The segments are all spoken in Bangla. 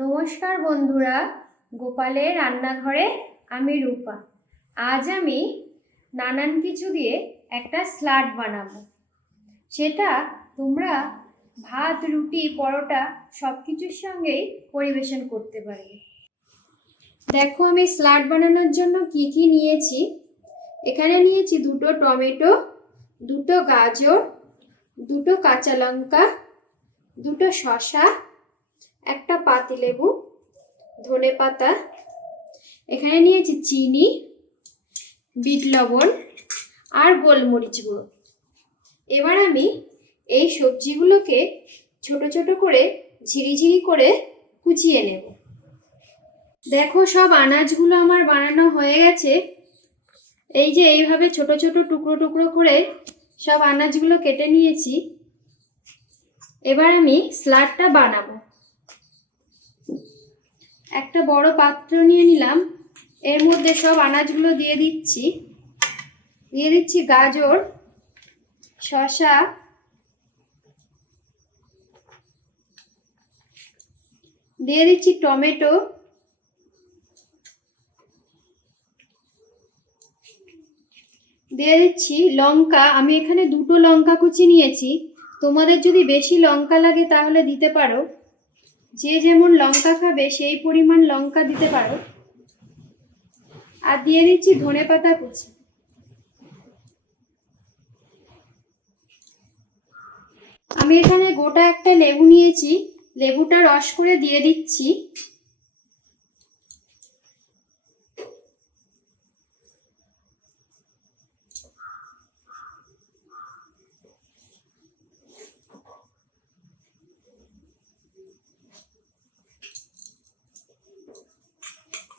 নমস্কার বন্ধুরা, গোপালের রান্নাঘরে আমি রূপা। আজ আমি নানান কিছু দিয়ে একটা স্যালাড বানাবো। সেটা তোমরা ভাত, রুটি, পরোটা সব কিছুর সঙ্গেই পরিবেশন করতে পারবে। দেখো আমি স্যালাড বানানোর জন্য কি কি নিয়েছি। এখানে নিয়েছি 2টো টমেটো, 2টো গাজর, 2টো কাঁচা লঙ্কা, 2টো শসা, একটা পাতিলেবু, ধনেপাতা, এখানে নিয়েছি চিনি, বিট লবণ আর গোলমরিচ গুঁড়ো। এবার আমি এই সবজিগুলোকে ছোট ছোট করে ঝিরিঝিরি করে কুচিয়ে নেব। দেখো সব আনাজগুলো আমার বানানো হয়ে গেছে। এই যে এইভাবে ছোট ছোট টুকরো টুকরো করে সব আনাজগুলো কেটে নিয়েছি। এবার আমি স্যালাডটা বানাবো। একটা বড় পাত্র নিয়ে নিলাম, এর মধ্যে সব আনাজগুলো দিয়ে দিচ্ছি গাজর, শসা, দিয়ে দিচ্ছি টমেটো, দিয়ে দিচ্ছি লঙ্কা। আমি এখানে 2টো লঙ্কা কুচি নিয়েছি, তোমাদের যদি বেশি লঙ্কা লাগে তাহলে দিতে পারো, যে যেমন লঙ্কা খাবে সেই পরিমাণ লঙ্কা দিতে পারো। আর দিয়ে দিচ্ছি ধনেপাতা কুচি। আমি এখানে গোটা একটা লেবু নিয়েছি, লেবুটা রস করে দিয়ে দিচ্ছি।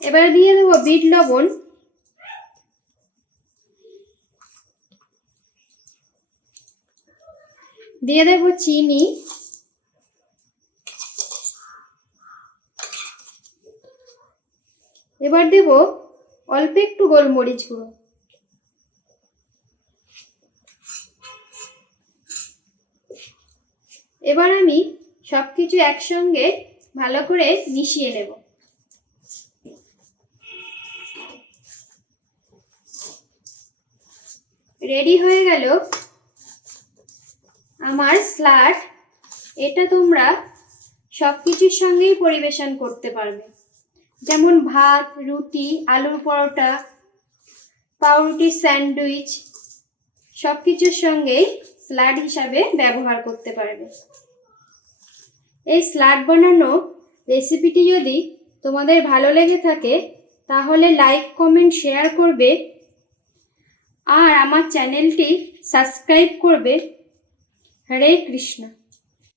এবার দিয়ে দেবো বিট লবণ, দিয়ে দেব চিনি, এবার দেব অল্প একটু গোলমরিচ গুঁড়ো। এবার আমি সবকিছু একসঙ্গে ভালো করে মিশিয়ে নেব। রেডি হয়ে গেল আমার স্যালাড। এটা তোমরা সব কিছুর সঙ্গেই পরিবেশন করতে পারবে, যেমন ভাত, রুটি, আলুর পরোটা, পাউরুটির স্যান্ডউইচ, সব কিছুর সঙ্গেই স্যালাড হিসাবে ব্যবহার করতে পারবে। এই স্যালাড বানানো রেসিপিটি যদি তোমাদের ভালো লেগে থাকে তাহলে লাইক, কমেন্ট, শেয়ার করবে আর আমার চ্যানেলটি সাবস্ক্রাইব করবে। হরে কৃষ্ণ।